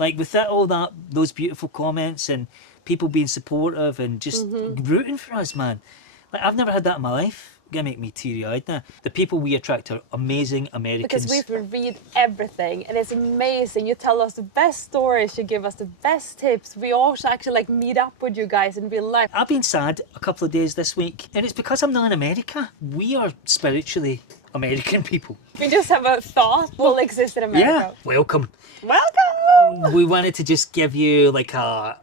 Like with that, all that, those beautiful comments and people being supportive and just rooting for us, man. Like I've never had that in my life. Gonna make me teary-eyed now. The people we attract are amazing Americans. Because we read everything, and it's amazing. You tell us the best stories, you give us the best tips. We also actually like meet up with you guys in real life. I've been sad a couple of days this week, and it's because I'm not in America. We are spiritually American people. We just have a thought will exist in America. Yeah, welcome. Welcome! We wanted to just give you like a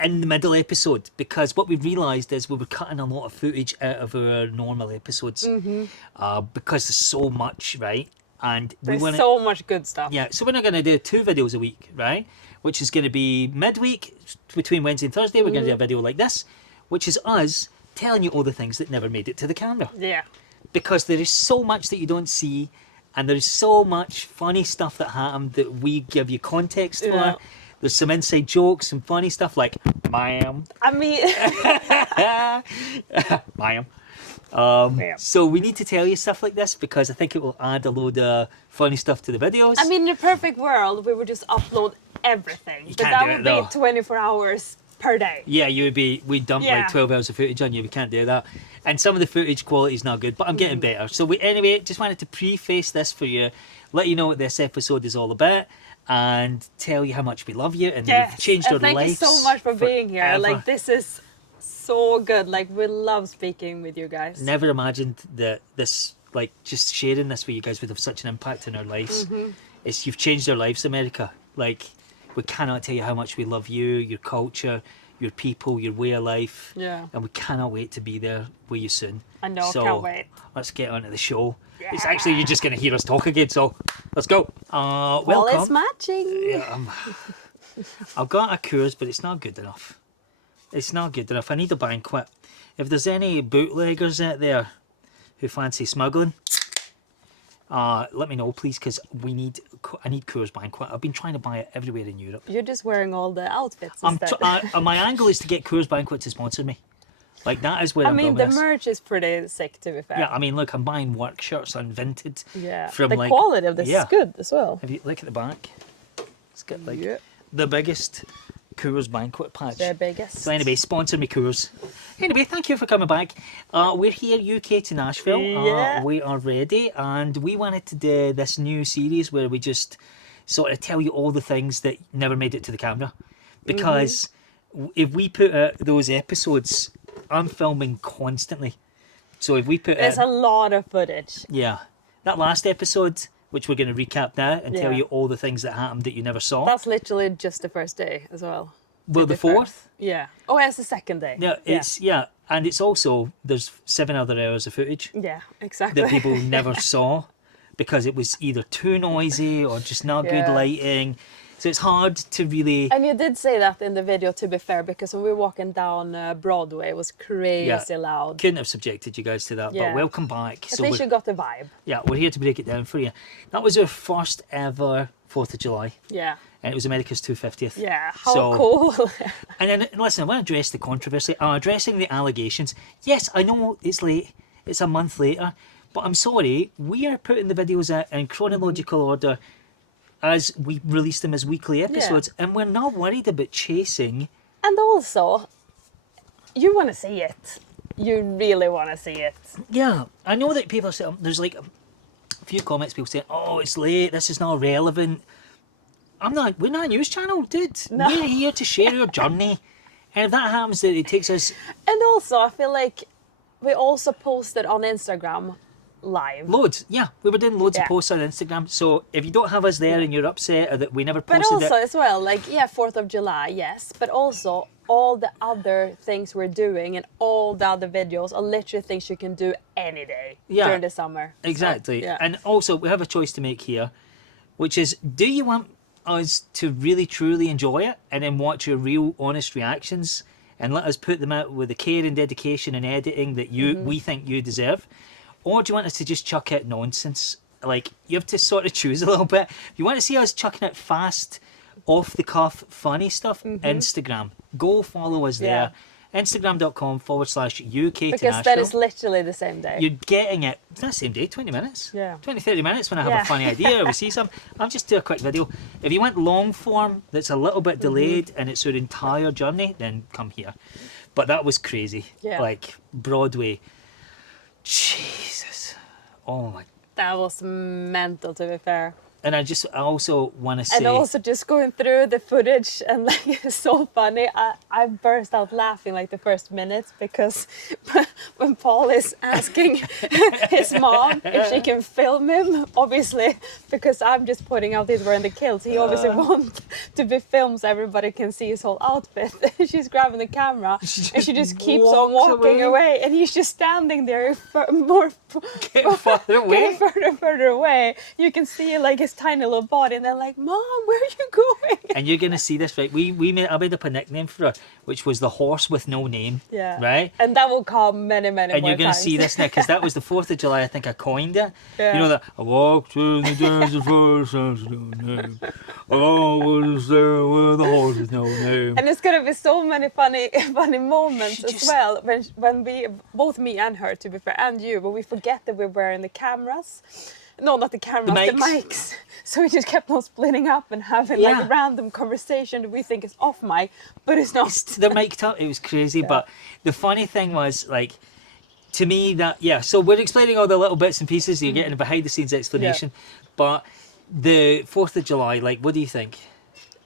in the middle episode, because what we realised is we were cutting a lot of footage out of our normal episodes because there's so much, right? And There's so much good stuff. Yeah, so we're not going to do 2 videos a week, right? Which is going to be midweek, between Wednesday and Thursday. We're going to do a video like this, which is us telling you all the things that never made it to the camera. Yeah. Because there is so much that you don't see, and there is so much funny stuff that happened that we give you context for. There's some inside jokes and funny stuff like, ma'am. I mean... ma'am. So we need to tell you stuff like this because I think it will add a load of funny stuff to the videos. I mean, in a perfect world, we would just upload everything. But that would be 24 hours per day. Yeah, we'd dump like 12 hours of footage on you. We can't do that. And some of the footage quality is not good, but I'm getting better. So anyway, just wanted to preface this for you, let you know what this episode is all about, and tell you how much we love you and we've changed our lives. Thank you so much for being here. Like, this is so good. Like, we love speaking with you guys. Never imagined that this, like, just sharing this with you guys would have such an impact in our lives. You've changed our lives, America. Like, we cannot tell you how much we love you, your culture, your people, your way of life. Yeah. And we cannot wait to be there with you soon. I know, so, can't wait. Let's get on to the show. Yeah. It's actually, you're just going to hear us talk again, so let's go. Well, welcome. it's matching. Yeah, I've got a Coors, but it's not good enough. It's not good enough. I need a Banquet. If there's any bootleggers out there who fancy smuggling, let me know, please, because I need Coors Banquet. I've been trying to buy it everywhere in Europe. You're just wearing all the outfits instead. My angle is to get Coors Banquet to sponsor me. Like, that is where I'm going with the this. merch is pretty sick, to be fair. Yeah, I mean, look, I'm buying work shirts on Vinted. Yeah, from the quality of this is good as well. If you look at the back, it's got like the biggest Coors Banquet patch. The biggest. So anyway, sponsor me, Coors. Anyway, thank you for coming back. We're here, UK to Nashville. Yeah. We are ready, and we wanted to do this new series where we just sort of tell you all the things that never made it to the camera. Because if we put out those episodes, I'm filming constantly. So if we put There's a lot of footage. Yeah. That last episode, which we're going to recap now and tell you all the things that happened that you never saw. That's literally just the first day as well. Well, the fourth? Yeah. Oh, it's the second day. Yeah, and it's also, there's 7 other hours of footage. Yeah, exactly. That people never saw because it was either too noisy or just not good lighting. So it's hard to really... And you did say that in the video, to be fair, because when we were walking down Broadway, it was crazy loud. Couldn't have subjected you guys to that, but welcome back. At least you got the vibe. Yeah, we're here to break it down for you. That was our first ever 4th of July. Yeah. And it was America's 250th. Yeah, how cool. And then, listen, I want to address the controversy. I'm addressing the allegations. Yes, I know it's late. It's a month later. But I'm sorry, we are putting the videos out in chronological order as we release them as weekly episodes, and we're not worried about chasing. And also, you want to see it. You really want to see it. Yeah, I know that people say, there's like a few comments, people saying, oh, it's late, this is not relevant. We're not a news channel, dude. No. We're here to share your journey. And if that happens, that it takes us... And also, I feel like we also posted on Instagram live. Loads, yeah. We were doing loads of posts on Instagram. So if you don't have us there and you're upset or that we never posted But also as well, like, 4th of July, yes. But also all the other things we're doing and all the other videos are literally things you can do any day during the summer. Exactly. So, and also we have a choice to make here, which is, do you want us to really truly enjoy it and then watch your real honest reactions and let us put them out with the care and dedication and editing that we think you deserve? Or do you want us to just chuck out nonsense? Like, you have to sort of choose a little bit. If you want to see us chucking out fast, off the cuff, funny stuff, Instagram, go follow us there. Instagram.com/UK to Because Nashville. that is literally the same day. You're getting it. It's not the same day, 20 minutes. Yeah. 20, 30 minutes when I have Yeah. a funny idea or we see some. I'll just do a quick video. If you want long form that's a little bit delayed and it's your entire journey, then come here. But that was crazy. Yeah. Like Broadway. Jesus. Oh my. That was mental, to be fair. And I also want to say. And also just going through the footage and like it's so funny. I burst out laughing like the first minutes because when Paul is asking his mom if she can film him, obviously because I'm just putting out he's wearing the kilt. He obviously wants to be filmed so everybody can see his whole outfit. She's grabbing the camera and she just keeps on walking away and he's just standing there Getting further away. You can see like his tiny little body and they're like, Mom, where are you going? And you're gonna see this, right? I made up a nickname for her, which was the horse with no name. Yeah. Right? And that will come many more And you're gonna times. see this now, because that was the 4th of July, I think I coined it. Yeah. You know that I walked through the desert first has no name. I was there with the horse with no name. And it's gonna be so many funny moments as just- well when we, both me and her to be fair, and you, but we forget that we're wearing the cameras. No, not the cameras, the mics. So we just kept on splitting up and having like random conversation that we think is off mic, but it's not. They're mic'd up. It was crazy, but the funny thing was, like, to me that so we're explaining all the little bits and pieces. You're getting a behind the scenes explanation, but the 4th of July, like, what do you think?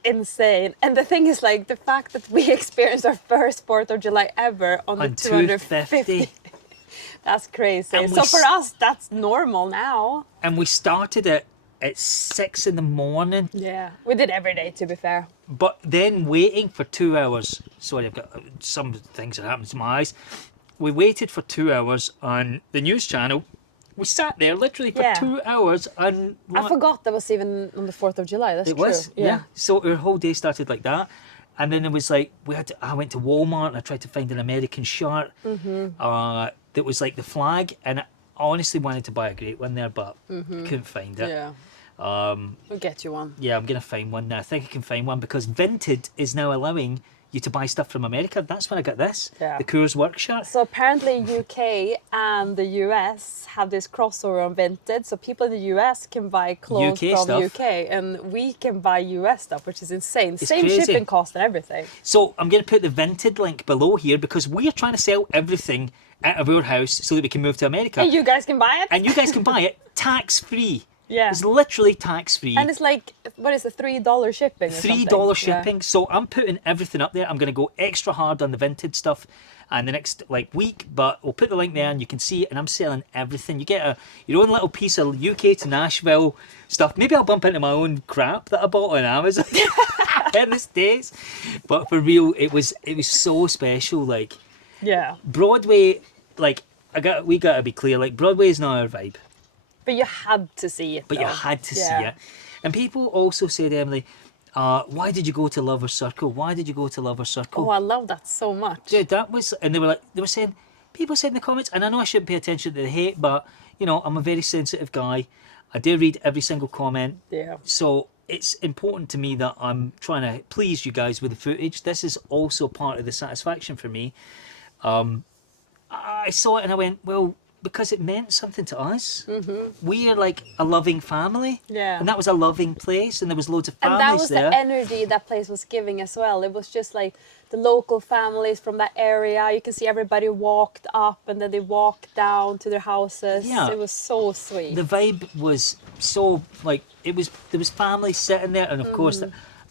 Insane. And the thing is, like, the fact that we experienced our first 4th of July ever on the 250. That's crazy. And So for us, that's normal now. And we started it at 6 in the morning. Yeah, we did every day, to be fair. But then waiting for 2 hours. Sorry, I've got some things that happened to my eyes. We waited for 2 hours on the news channel. We sat there literally for 2 hours and I forgot that was even on the 4th of July. That's it true. was, yeah. So our whole day started like that. And then it was like, I went to Walmart and I tried to find an American shirt that was like the flag. And I honestly wanted to buy a great one there, but couldn't find it. Yeah. We'll get you one. Yeah, I'm going to find one now. I think I can find one because Vinted is now allowing you to buy stuff from America. That's when I got this, the Coors work shirt. So apparently UK and the US have this crossover on Vinted. So people in the US can buy clothes UK from stuff. UK and we can buy US stuff, which is insane. It's Same crazy. shipping cost and everything. So I'm going to put the Vinted link below here because we are trying to sell everything out of our house so that we can move to America. And you guys can buy it. And you guys can buy it tax-free. Yeah. It's literally tax-free. And it's like, what is it, $3 shipping or something? $3 shipping. So I'm putting everything up there. I'm going to go extra hard on the Vinted stuff and the next week, but we'll put the link there and you can see it. And I'm selling everything. You get your own little piece of UK to Nashville stuff. Maybe I'll bump into my own crap that I bought on Amazon in the States. But for real, it was so special. Like, Yeah. Broadway, like, we got to be clear. Like, Broadway is not our vibe. But you had to see it. But you though. had to see Yeah. it. And people also said, Emily, why did you go to Lover's Circle? Why did you go to Lover's Circle? Oh, I love that so much. Dude, that was, and they were saying, people said in the comments, and I know I shouldn't pay attention to the hate, but, you know, I'm a very sensitive guy. I do read every single comment. Yeah. So it's important to me that I'm trying to please you guys with the footage. This is also part of the satisfaction for me. I saw it and I went, well, because it meant something to us. We are like a loving family. Yeah. And that was a loving place and there was loads of And families that was there. the energy that place was giving as well. It was just like the local families from that area. You can see everybody walked up and then they walked down to their houses. Yeah. It was so sweet. The vibe was so, like, there was families sitting there and of course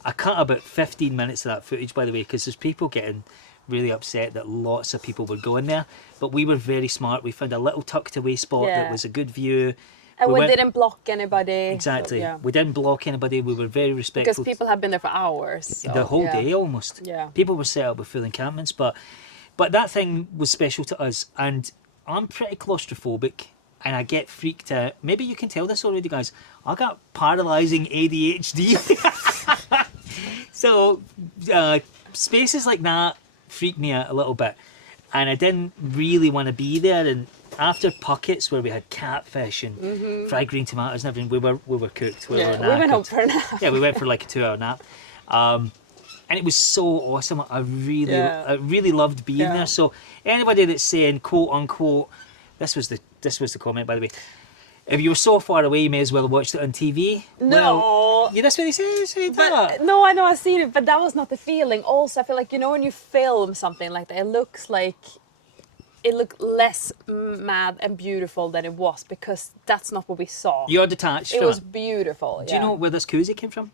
I cut about 15 minutes of that footage, by the way, because there's people getting really upset that lots of people were going there, but we were very smart. We found a little tucked away spot that was a good view. And we didn't block anybody. Exactly. So, yeah. We didn't block anybody. We were very respectful. Because people have been there for hours. So, the whole yeah. day almost. Yeah. People were set up with full encampments, but that thing was special to us. And I'm pretty claustrophobic and I get freaked out. Maybe you can tell this already, guys. I got paralyzing ADHD. So spaces like that freaked me out a little bit, and I didn't really want to be there. And after Puckett's, where we had catfish and fried green tomatoes and everything, we were cooked. We were we went home knackered. for a nap. Yeah, we went for like a 2-hour nap. and it was so awesome. I Yeah. really loved being Yeah. there. So anybody that's saying quote unquote, this was the comment, by the way. If you were so far away, you may as well have watched it on TV. No. Well, yeah, that's what he said. But no, I know I've seen it, but that was not the feeling. Also, I feel like, you know, when you film something like that, it looked less mad and beautiful than it was, because that's not what we saw. You're detached It from was it. beautiful. Do you know where this koozie came from?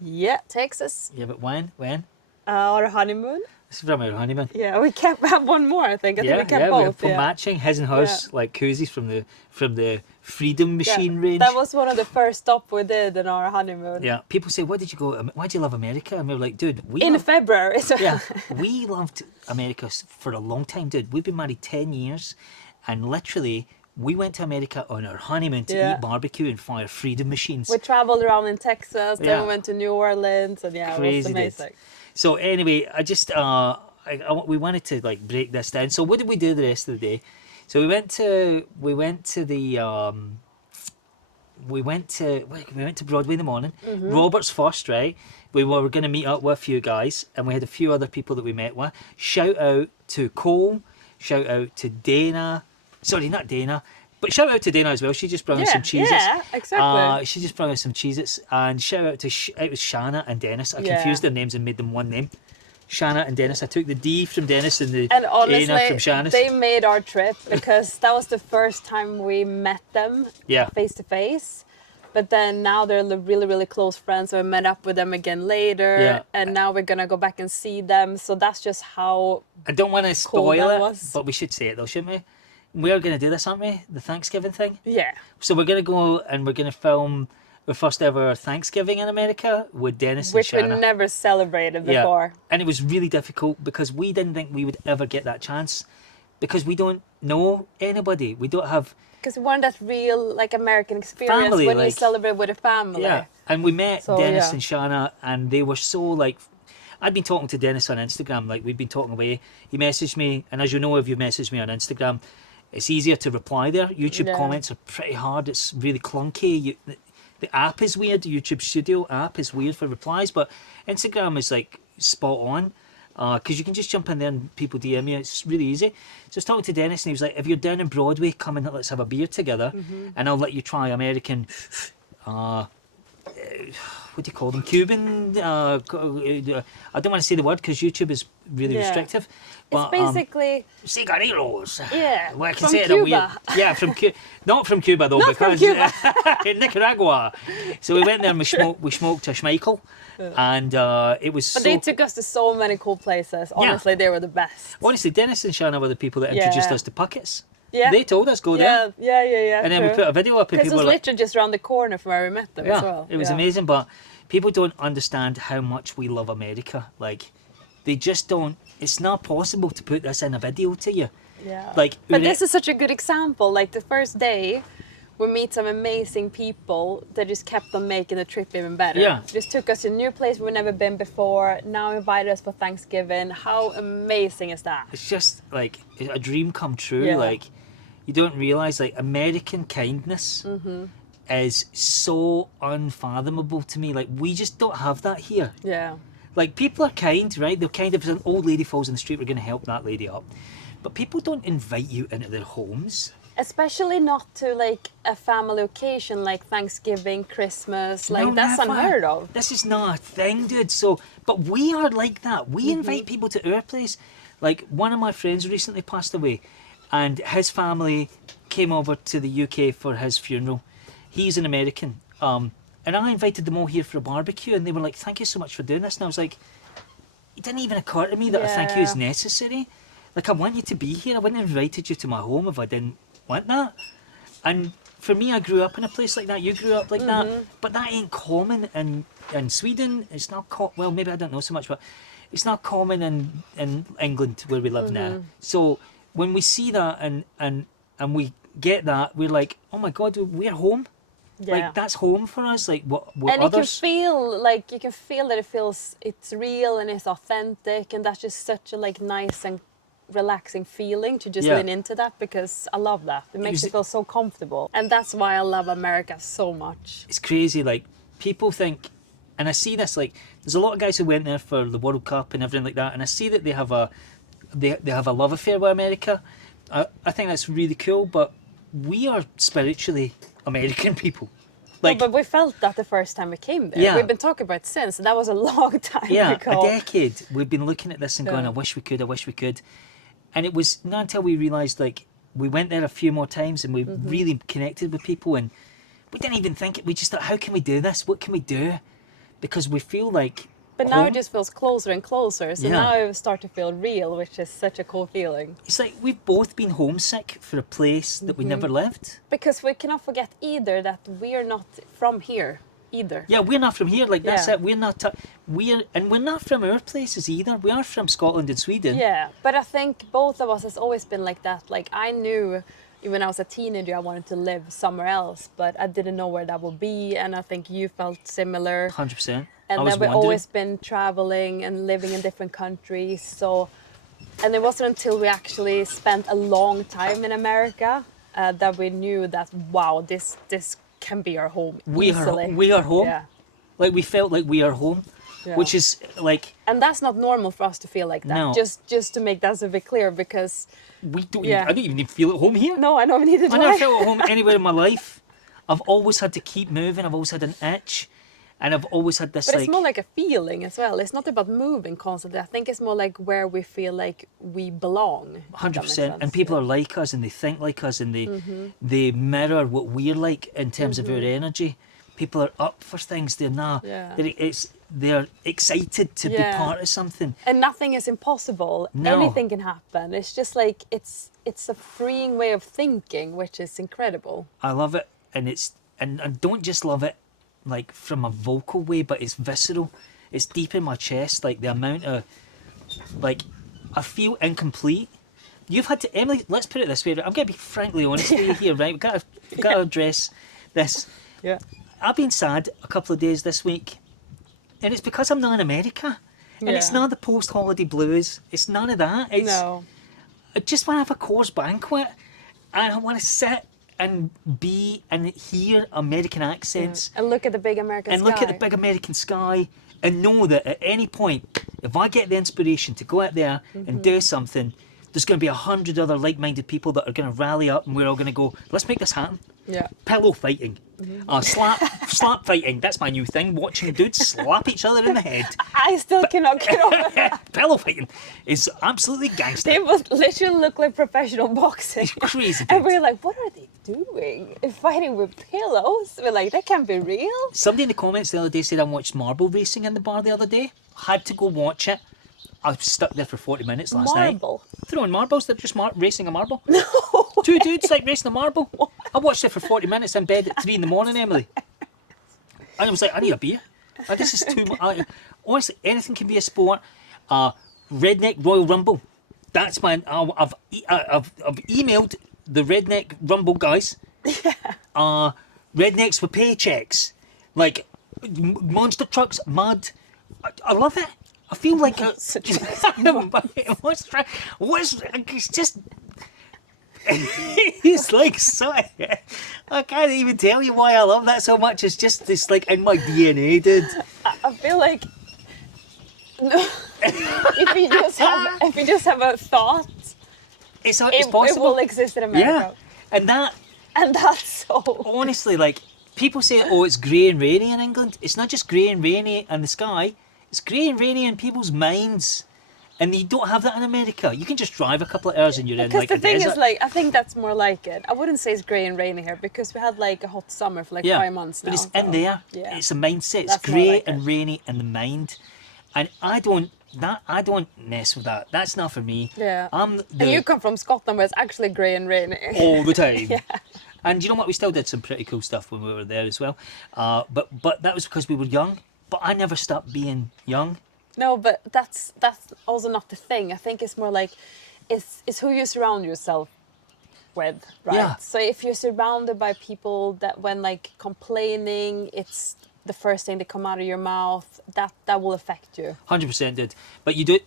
Yeah, Texas. Yeah, but when? Our honeymoon. This is from our honeymoon. Yeah, we kept one more. I think we kept we both. for matching his and hers, like koozies from the Freedom Machine range. That was one of the first stops we did in our honeymoon. Yeah, people say, "Why did you go? Why do you love America?" And we were like, "Dude, in February." So. Yeah, we loved America for a long time, dude. We've been married 10 years, and literally, we went to America on our honeymoon to eat barbecue and fire Freedom Machines. We traveled around in Texas, then we went to New Orleans, and it was amazing. So anyway, I just we wanted to like break this down. So what did we do the rest of the day? So we went to Broadway in the morning. Mm-hmm. Robert's first, right? We were going to meet up with a few guys, and we had a few other people that we met with. Shout out to Cole. Shout out to Dana. Sorry, not Dana. But shout out to Dana as well. She just brought us some Cheez-Its. Yeah, exactly. She just brought us some Cheez-Its. And shout out to it was Shanna and Dennis. I confused their names and made them one name. Shanna and Dennis. I took the D from Dennis and the A from Shanna. They made our trip, because that was the first time we met them face to face. But then now they're really, really close friends. So we met up with them again later. Yeah. And now we're going to go back and see them. So that's just how I don't want to spoil cool it, but we should say it though, shouldn't we? We're going to do this, aren't we? The Thanksgiving thing? Yeah. So we're going to go and we're going to film the first ever Thanksgiving in America with Dennis and Shanna. Which we never celebrated before. Yeah. And it was really difficult because we didn't think we would ever get that chance, because we don't know anybody. We don't have... Because we want that real, like, American experience family, when you celebrate with a family. Yeah. And we met Dennis and Shanna, and they were so, like... I'd been talking to Dennis on Instagram, like, we'd been talking away. He messaged me, and as you know, if you message me on Instagram, it's easier to reply there. YouTube comments are pretty hard. It's really clunky. The app is weird. The YouTube Studio app is weird for replies, but Instagram is like spot on, because you can just jump in there and people DM you. It's really easy. So I was talking to Dennis, and he was like, if you're down in Broadway, come and let's have a beer together, and I'll let you try American... what do you call them? Cuban? I don't want to say the word because YouTube is really restrictive. But, it's basically... cigarillos. Yeah, well, I can from say Cuba. Yeah, from not from Cuba though, Not because from Cuba. in Nicaragua. So we went there and we smoked a Schmeichel, and it was. But they took us to so many cool places. Honestly, they were the best. Honestly, Dennis and Shanna were the people that introduced us to Puckett's. Yeah. They told us go there. Yeah. And then we put a video up and Because it people was were like, literally just around the corner from where we met them as well. It was amazing, but people don't understand how much we love America. Like, they just don't. It's not possible to put this in a video to you. Yeah. Like, but this is such a good example. Like, the first day, we meet some amazing people that just kept on making the trip even better. Yeah. Just took us to a new place we've never been before. Now invited us for Thanksgiving. How amazing is that? It's just like a dream come true. Yeah. Like, you don't realize, like, American kindness is so unfathomable to me. Like, we just don't have that here. Yeah. Like, people are kind, right? They're kind. If an old lady falls in the street, we're going to help that lady up. But people don't invite you into their homes. Especially not to, like, a family occasion like Thanksgiving, Christmas. Like, No, that's never. unheard of. This is not a thing, dude. So, but we are like that. We invite people to our place. Like, one of my friends recently passed away, and his family came over to the UK for his funeral. He's an American. And I invited them all here for a barbecue, and they were like, thank you so much for doing this. And I was like, it didn't even occur to me that a thank you is necessary. Like, I want you to be here. I wouldn't have invited you to my home if I didn't want that. And for me, I grew up in a place like that. You grew up like that. But that ain't common in Sweden. It's not, well, maybe I don't know so much, but it's not common in England where we live now. So when we see that and we get that, we're like, oh my God, we're home. Yeah. Like, that's home for us. Like, what and others... you can feel that it's real and it's authentic, and that's just such a, like, nice and relaxing feeling to just lean into that, because I love that. It makes you feel so comfortable. And that's why I love America so much. It's crazy. Like, people think And I see this, like, there's a lot of guys who went there for the World Cup and everything like that, and I see that they have a love affair with America. I think that's really cool, but we are spiritually American people. Like, but we felt that the first time we came there. Yeah. We've been talking about it since. That was a long time ago. a decade. We've been looking at this and going, Yeah. I wish we could. And it was not until we realised, like, we went there a few more times and we really connected with people, and we didn't even think it. We just thought, how can we do this? What can we do? Because we feel like But now home. it just feels closer and closer. So Yeah. now it start to feel real, which is such a cool feeling. It's like we've both been homesick for a place that we never lived. Because we cannot forget either that we are not from here either. Yeah, we're not from here. Like, that's Yeah. it. We're not. We're not from our places either. We are from Scotland and Sweden. Yeah, but I think both of us has always been like that. Like, I knew when I was a teenager I wanted to live somewhere else, but I didn't know where that would be, and I think you felt similar. 100%. And I was then we've wondering. always been traveling and living in different countries. So, and it wasn't until we actually spent a long time in America that we knew that, wow, this can be our home easily. We are home. Yeah. Like, we felt like we are home, Yeah. which is like And that's not normal for us to feel like that. No. Just to make that a bit clear, because we don't. Yeah. I don't even feel at home here. no, I know we need to I never felt at home anywhere in my life. I've always had to keep moving. I've always had an itch, and I've always had this But like. it's more like a feeling as well. It's not about moving constantly. I think it's more like where we feel like we belong. 100%, and people are like us, and they think like us, and they mirror what we're like in terms of our energy. People are up for things. They're not. Yeah. They're excited to be Yeah. part of something. And nothing is impossible. No. Anything can happen. It's just like it's a freeing way of thinking, which is incredible. I love it, and I don't just love it like from a vocal way, but it's visceral. It's deep in my chest, like the amount of like I feel incomplete. You've had to, Emily. Let's put it this way. I'm going to be frankly honest with you here, right? We've got to address this. Yeah. I've been sad a couple of days this week, and it's because I'm not in America, and it's Yeah. not the post-holiday blues. It's none of that. It's, No. I just want to have a Coors Banquet, and I want to sit and be and hear American accents And look at the big American and sky. look at the big American sky and know that at any point, if I get the inspiration to go out there and do something, there's going to be 100 other like-minded people that are going to rally up, and we're all going to go, let's make this happen. Yeah. Pillow fighting, slap fighting. That's my new thing. Watching dudes slap each other in the head. I still cannot get over that. Pillow fighting is absolutely gangster. They would literally look like professional boxing. It's crazy. And Dude. we're like, what are they doing? Fighting with pillows? We're like, that can't be real. Somebody in the comments the other day said I watched marble racing in the bar the other day. Had to go watch it. I was stuck there for 40 minutes last Marble. night. Throwing marbles, they're just racing a marble. No. Two dudes like racing a marble. I watched it for 40 minutes in bed at 3 in the morning, Emily. And I was like, I need a beer. This is too much. Honestly, anything can be a sport. Redneck Royal Rumble. That's my. I've emailed the Redneck Rumble guys. Rednecks with paychecks, like monster trucks, mud. I love it. I feel like it's just. It's like so. I can't even tell you why I love that so much. It's just this like in my DNA, dude. I feel like no. if you just have a thought, It's it possible. will exist in America. Yeah, and that's so. honestly, like people say, oh, it's grey and rainy in England. It's not just grey and rainy in the sky. It's grey and rainy in people's minds. And you don't have that in America. You can just drive a couple of hours and you're in Because like the a thing desert. is, like, I think that's more like it. I wouldn't say it's grey and rainy here because we had like a hot summer for like 5 months now. but it's so, in there. Yeah. It's a mindset. It's That's more grey like and it. rainy in the mind. And I don't mess with that. That's not for me. Yeah. I'm And you come from Scotland where it's actually grey and rainy. all the time. Yeah. And you know what? We still did some pretty cool stuff when we were there as well. But that was because we were young. But I never stopped being young. No, but that's also not the thing. I think it's more like it's who you surround yourself with, right? Yeah. So if you're surrounded by people that when like complaining, it's the first thing that come out of your mouth, that will affect you. 100% did. But you do.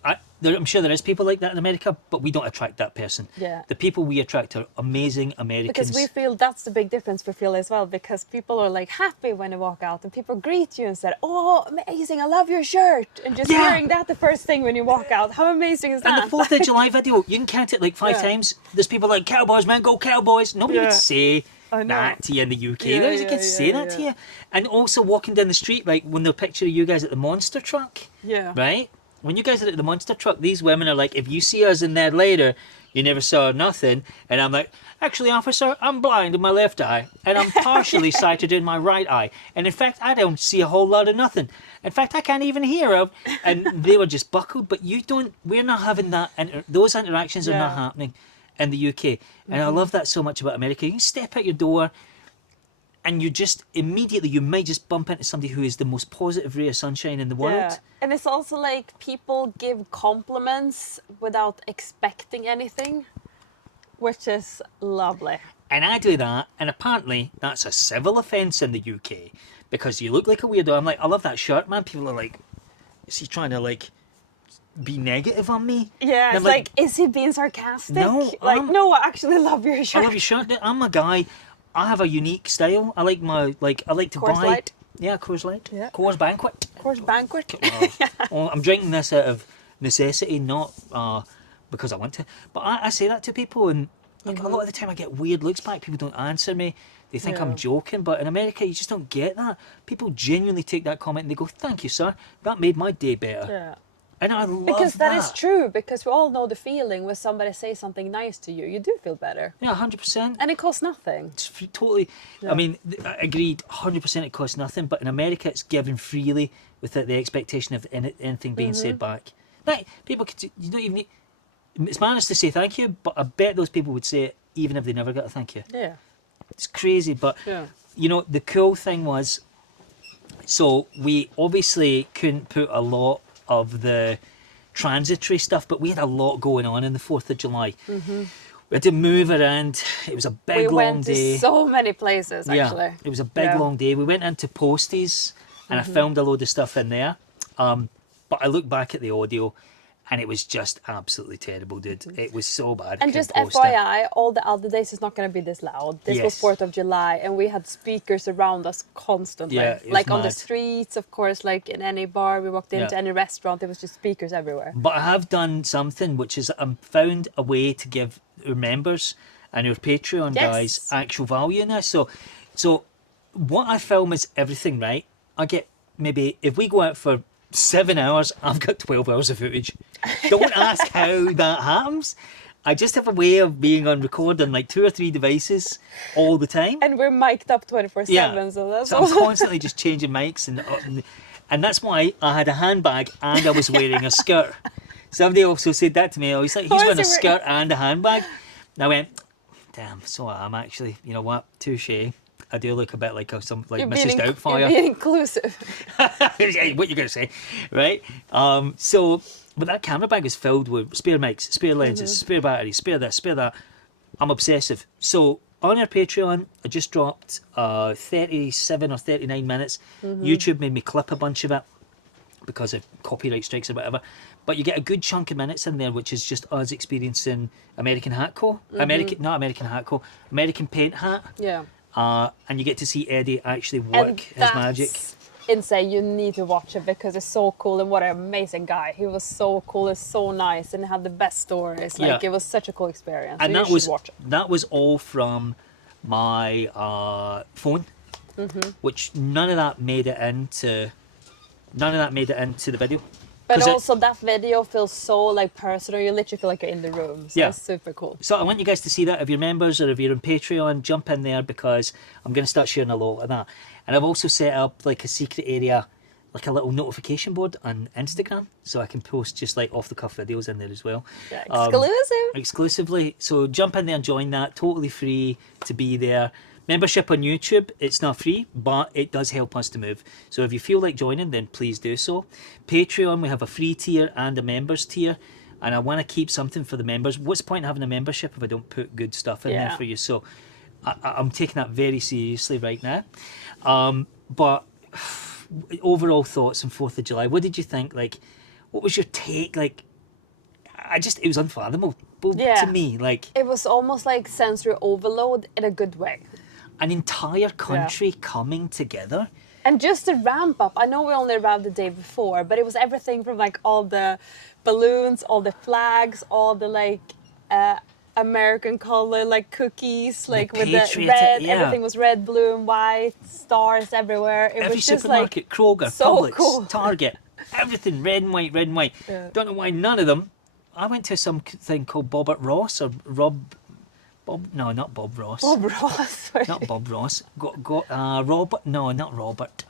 I'm sure there is people like that in America, but we don't attract that person. Yeah. The people we attract are amazing Americans. Because we feel that's the big difference we feel as well. Because people are like happy when they walk out, and people greet you and say, "Oh, amazing! I love your shirt." And just hearing that the first thing when you walk out, how amazing is that? And the 4th of July video, you can count it like 5 times. There's people like Cowboys, man, go Cowboys. Nobody would say that to you in the UK. Nobody could say that to you. And also walking down the street, like when they'll picture you guys at the monster truck. Yeah. Right? When you guys are at the monster truck, these women are like, if you see us in there later, you never saw nothing. And I'm like, actually, officer, I'm blind in my left eye. And I'm partially sighted in my right eye. And in fact, I don't see a whole lot of nothing. In fact, I can't even hear them. And they were just buckled. But we're not having that. Those interactions are not happening in the UK. And I love that so much about America. You can step out your door and you just immediately, you might just bump into somebody who is the most positive ray of sunshine in the world. Yeah. And it's also like people give compliments without expecting anything, which is lovely. And I do that, and apparently that's a civil offence in the UK because you look like a weirdo. I'm like, I love that shirt, man. People are like, is he trying to like be negative on me? Yeah, it's like, is he being sarcastic? No, no, I actually love your shirt. I love your shirt. I'm a guy. I have a unique style. I like I like to Coors buy. Light. Yeah, Coors Light. Yeah. Coors Banquet. Coors Banquet. Well, I'm drinking this out of necessity, not because I want to. But I say that to people, and like, a lot of the time I get weird looks back. People don't answer me. They think I'm joking. But in America, you just don't get that. People genuinely take that comment and they go, "Thank you, sir. That made my day better." Yeah. And I love because that is true. Because we all know the feeling when somebody says something nice to you. You do feel better. Yeah, 100%. And it costs nothing. It's totally. Yeah. I mean, I agreed. 100%, it costs nothing. But in America, it's given freely without the expectation of anything being said back. Like people could. You don't even need. It's manners to say thank you, but I bet those people would say it even if they never got a thank you. Yeah. It's crazy, but you know the cool thing was. So we obviously couldn't put a lot of the transitory stuff, but we had a lot going on in the 4th of July. We had to move around. It was a big long day. We went to so many places, actually. Yeah, it was a big long day. We went into Posties and I filmed a load of stuff in there. But I look back at the audio and it was just absolutely terrible, dude. It was so bad. And just FYI, all the other days is not going to be this loud. This was 4th of July, and we had speakers around us constantly. Yeah, it was like on mad. the streets, of course, like in any bar we walked into, any restaurant, there was just speakers everywhere. But I have done something, which is I found a way to give our members and our Patreon guys actual value in this. So what I film is everything, right? I get maybe, if we go out for 7 hours, I've got 12 hours of footage. Don't ask how that happens. I just have a way of being on record on like 2 or 3 devices all the time. And we're mic'd up 24/7, so that's I'm constantly just changing mics, and that's why I had a handbag and I was wearing a skirt. Somebody also said that to me. I was like, he's wearing a skirt and a handbag. And I went, damn, so I am actually. You know what? Touche. I do look a bit like Mrs. Doubtfire. You're being inclusive. What you gonna say, right? But that camera bag is filled with spare mics, spare lenses, spare batteries, spare this, spare that. I'm obsessive. So on our Patreon, I just dropped 37 or 39 minutes. YouTube made me clip a bunch of it because of copyright strikes or whatever. But you get a good chunk of minutes in there, which is just us experiencing American Hatco, American Paint Hat. Yeah. And you get to see Eddie actually work his magic. Insane. You need to watch it because it's so cool, and what an amazing guy. He was so cool and so nice and had the best stories. Like it was such a cool experience. And so that was all from my phone, which none of that made it into the video. But also that video feels so like personal. You literally feel like you're in the room. So it's super cool. So I want you guys to see that. If you're members or if you're on Patreon, jump in there because I'm going to start sharing a lot of that. And I've also set up like a secret area, like a little notification board on Instagram, so I can post just like off the cuff videos in there as well. Yeah, exclusive. Exclusively. So jump in there and join that. Totally free to be there. Membership on YouTube, it's not free, but it does help us to move. So if you feel like joining, then please do so. Patreon, we have a free tier and a members tier, and I want to keep something for the members. What's the point of having a membership if I don't put good stuff in there for you? So I'm taking that very seriously right now. But overall thoughts on 4th of July. What did you think? Like, what was your take? Like, it was unfathomable to me. Like, it was almost like sensory overload in a good way. An entire country coming together. And just the ramp up. I know we only arrived the day before, but it was everything from like all the balloons, all the flags, all the like American color like cookies, like with the red. Everything was red, blue, and white. Stars everywhere. It Every was just supermarket, like Kroger, so Publix, cool. Target, everything red and white, red and white. Yeah. Don't know why none of them. I went to something called Bob Ross or Bob, no, not Bob Ross. Bob Ross. Not Bob Ross. Robert, no, not Robert.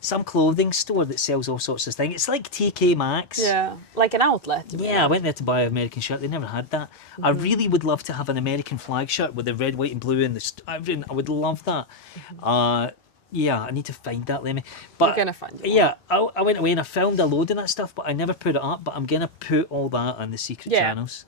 Some clothing store that sells all sorts of things. It's like TK Maxx. Yeah, like an outlet. Yeah, I went there to buy an American shirt. They never had that. Mm-hmm. I really would love to have an American flag shirt with the red, white, and blue and everything. I would love that. Mm-hmm. Yeah, I need to find that, Lemmy. But you're gonna find it. Yeah, I went away and I filmed a load of that stuff, but I never put it up. But I'm gonna put all that on the secret channels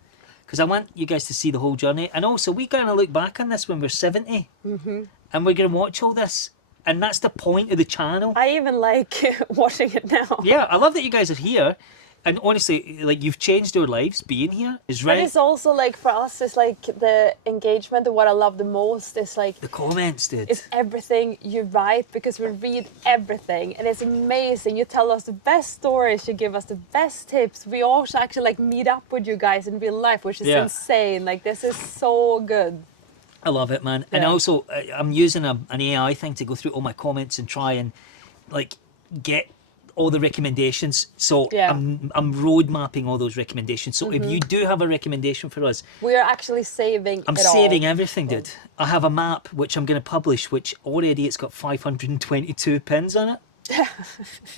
because I want you guys to see the whole journey. And also, we're gonna look back on this when we're 70, and we're gonna watch all this. And that's the point of the channel. I even like watching it now. Yeah, I love that you guys are here. And honestly, like, you've changed our lives being here. Is right. But it's also like, for us, it's like the engagement. And what I love the most is like the comments, dude. It's everything you write, because we read everything, and it's amazing. You tell us the best stories, you give us the best tips. We also actually like meet up with you guys in real life, which is insane. Like, this is so good. I love it, man. Yeah. And also, I'm using an AI thing to go through all my comments and try and like get all the recommendations. So I'm road mapping all those recommendations. So if you do have a recommendation for us, we are actually saving. I'm saving everything, dude. I have a map which I'm going to publish, which already it's got 522 pins on it.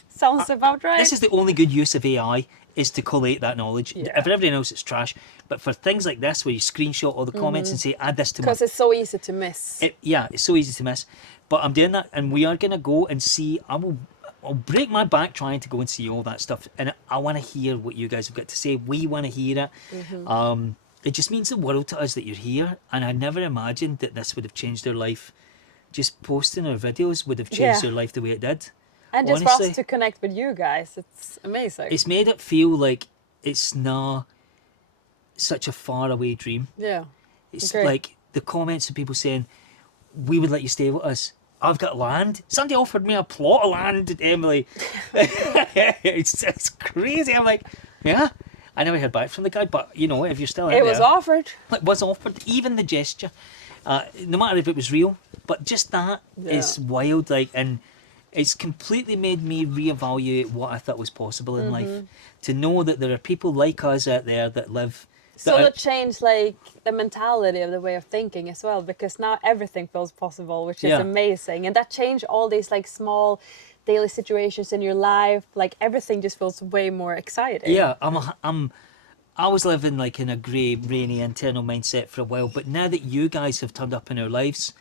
Sounds about right. This is the only good use of AI, is to collate that knowledge. Yeah. For everything else, it's trash. But for things like this, where you screenshot all the comments and say, add this to my... Because it's so easy to miss. It's so easy to miss. But I'm doing that, and we are going to go and see... I'll break my back trying to go and see all that stuff. And I want to hear what you guys have got to say. We want to hear it. It just means the world to us that you're here. And I never imagined that this would have changed our life. Just posting our videos would have changed our life the way it did. And just for us to connect with you guys, it's amazing. It's made it feel like it's not such a faraway dream. Yeah. It's like the comments of people saying, we would let you stay with us. I've got land. Somebody offered me a plot of land, Emily. It's crazy. I'm like, yeah. I never heard back from the guy, but you know, if you're still out there. It was offered. It was offered. Even the gesture. No matter if it was real. But just that is wild. Like, and it's completely made me reevaluate what I thought was possible in life. To know that there are people like us out there that live... So it changed like the mentality of the way of thinking as well, because now everything feels possible, which is amazing. And that changed all these like small daily situations in your life. Like, everything just feels way more exciting. Yeah, I was living like in a grey, rainy internal mindset for a while, but now that you guys have turned up in our lives,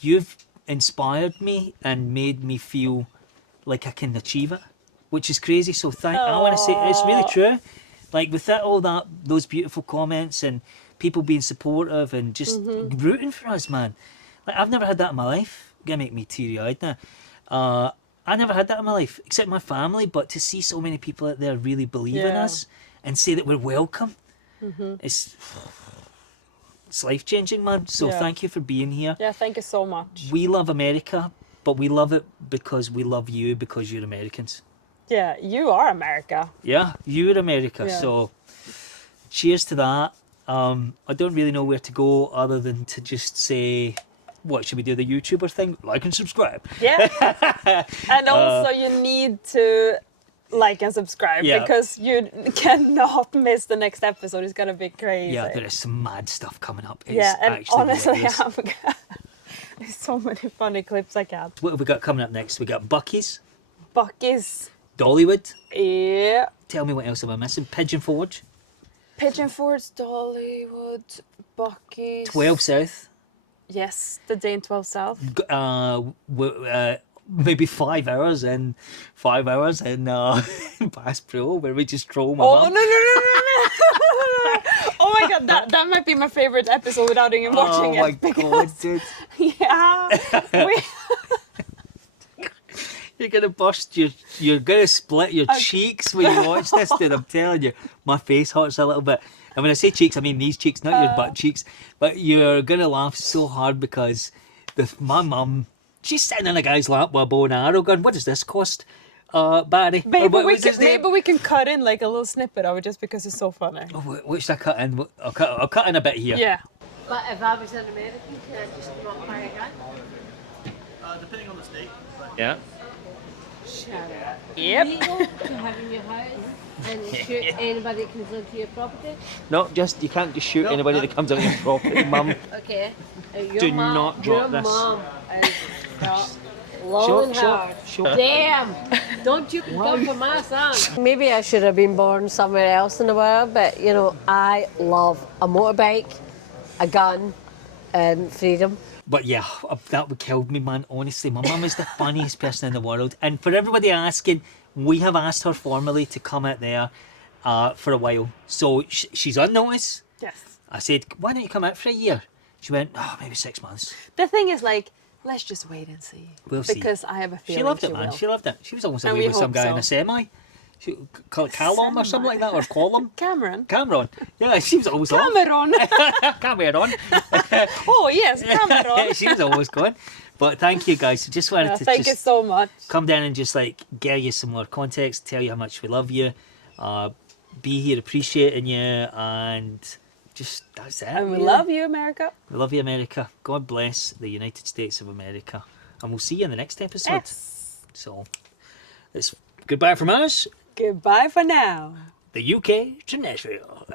you've inspired me and made me feel like I can achieve it, which is crazy. So I want to say it's really true. Like, with those beautiful comments and people being supportive and just rooting for us, man. Like, I've never had that in my life. Gonna make me teary-eyed now. I never had that in my life, except my family. But to see so many people out there really believe in us and say that we're welcome, it's life-changing, man. So thank you for being here. Yeah, thank you so much. We love America, but we love it because we love you, because you're Americans. Yeah, you are America. Yeah, you're America. Yeah. So cheers to that. I don't really know where to go other than to just say, what, should we do the YouTuber thing? Like and subscribe. Yeah. And also you need to like and subscribe because you cannot miss the next episode. It's going to be crazy. Yeah, there is some mad stuff coming up. And honestly, there's so many funny clips I can. What have we got coming up next? We got Bucky's. Dollywood. Yeah. Tell me what else am I missing? Pigeon Forge. Pigeon Forge, Dollywood, Bucky's. 12 South. Yes, the day in 12 South. Maybe 5 hours and Bass Pro, where we just troll my mum. No. Oh my god, that might be my favorite episode without even watching it. Oh my god, dude. Yeah. You're gonna burst you're gonna split your cheeks when you watch this, dude. I'm telling you, my face hurts a little bit. And when I say cheeks, I mean these cheeks, not your butt cheeks. But you're gonna laugh so hard because my mum, she's sitting in a guy's lap with a bow and arrow going, what does this cost? Barry. Maybe we can cut in like a little snippet of it just because it's so funny. Oh, what should I cut in? I'll cut in a bit here. Yeah. But if I was in America, can I just drop by a gun? Depending on the state. Yeah. Yep. Legal to have in your house and shoot anybody that comes onto your property? No, you can't just shoot anybody that comes on your property, mum. Okay. Your Do mom, not drop your this. mom is long and hard. Sure. Damn! Don't you come for my son. Maybe I should have been born somewhere else in the world, but you know, I love a motorbike, a gun, and freedom. But yeah, that would kill me, man. Honestly, my mum is the funniest person in the world. And for everybody asking, we have asked her formally to come out there for a while. So she's on notice. Yes. I said, why don't you come out for a year? She went, maybe 6 months. The thing is, like, let's just wait and see. We'll see. Because I have a feeling She loved it, man. will. She loved it. She was almost And away we with some hope guy so. in a semi. She call it Callum or something like that, or Colum. Cameron. Cameron. Yeah, she was always on. Cameron. Cameron. Oh yes, Cameron. She was always gone. But thank you guys. Just wanted to Thank you so much. come down and just like give you some more context, tell you how much we love you, be here appreciating you, and just that's it. And we love you, America. We love you, America. God bless the United States of America. And we'll see you in the next episode. Yes. So it's goodbye from us, Goodbye for now. the UK to Nashville.